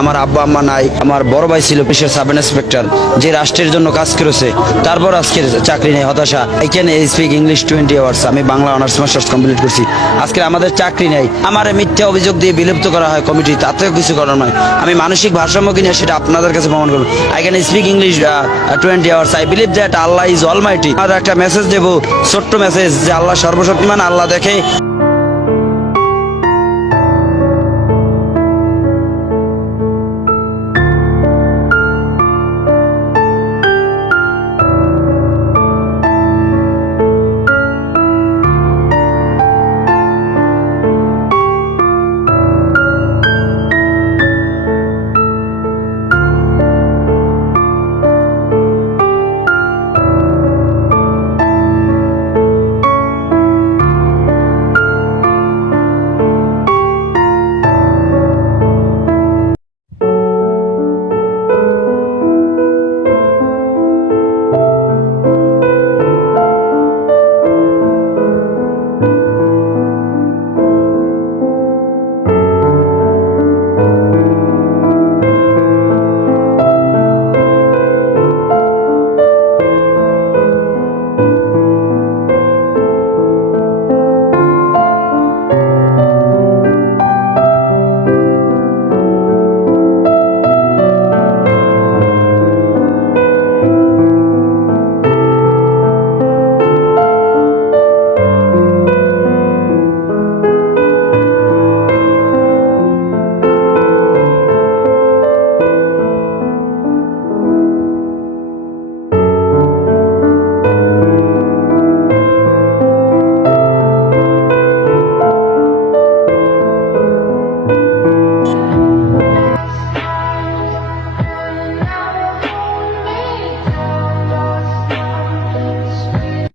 আমার আব্বা, আম্মা নাই, আমার বড় ভাই ছিল পুলিশের সাব ইন্সপেক্টর, যে রাষ্ট্রের জন্য কাজ করেছে, তারপর আজকে চাকরি নেই, হতাশা। I can speak English twenty hours আমি বাংলা অনার্স মাস্টার্স কমপ্লিট করছি। আজকে আমাদের চাকরি নেই। আমার মিথ্যা অভিযোগ দিয়ে বিলুপ্ত করা হয় কমিটি তাতেও কিছু করার নয়। আমি মানসিক ভারসাম্য কিনে সেটা আপনাদের কাছে প্রমাণ করব। I can speak English twenty hours I believe that Allah is almighty আর একটা মেসেজ দেবো, ছোট্ট মেসেজ যে আল্লাহ সর্বশক্তিমান, আল্লাহ দেখে।